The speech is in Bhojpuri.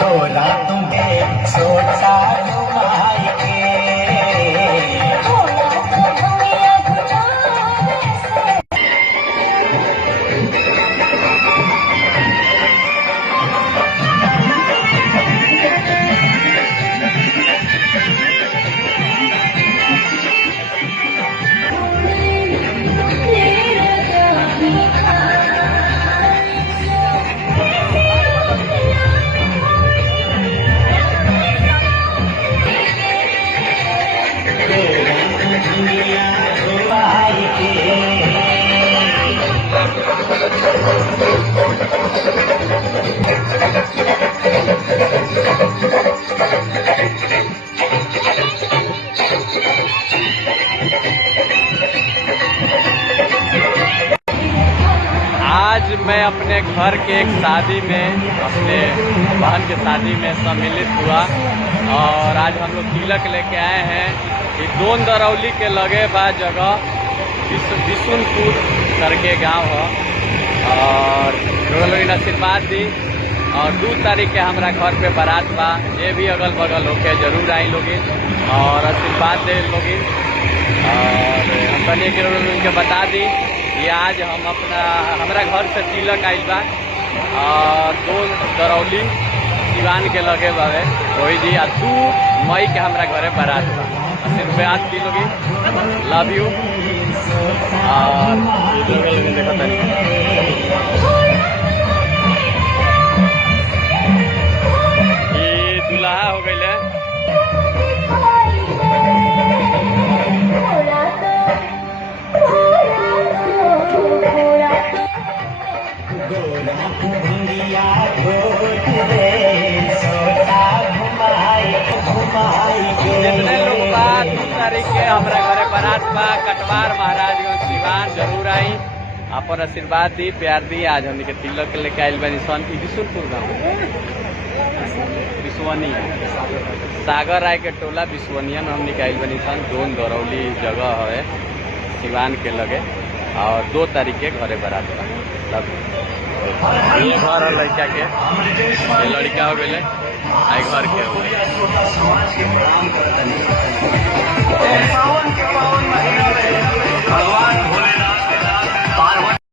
गोरा तुम्हें सोचा घुमाई के आज मैं अपने घर के एक शादी में, अपने बहन के शादी में सम्मिलित हुआ और आज हम लोग तिलक लेके आए हैं। ये दोन दरौली के लगे बा जगह बिशुनपुर करके गांव है और लोग आशीर्वाद दी। और 2 तारीख के हमारा घर पे बारात बा, ये भी अगल बगल होके जरूर आई लोगिन और आशीर्वाद दे लोगिन। और हम बने के उनके बता दी ये आज हम हमारा घर से तिलक आइल बा और 2 दरौली सिवान के लगे बावे वही जी। 2 मई के हमारा घरे बारात बा। आशीर्वाद दी लोगी, लव यू। और देखो तनी ये दुल्हा हो गई है। जितने लोग बा 2 तारीख के हमारा घरे बारात बा कटवार महाराजगंज सिवान जरूर आई, अपन आशीर्वाद दी, प्यार दी। आज हमने के तिलक लेके आयल बनी सन बिशुनपुर गाँव बिस्वनी सागर राय के टोला बिस्वनिया में हमने के आयल बनी सन। 2 दरौली जगह है सिवान के लगे और 2 तारीख के घरे बारात बा। ये घर है लड़का के, ये लड़का हो गए आई घर के हो गए।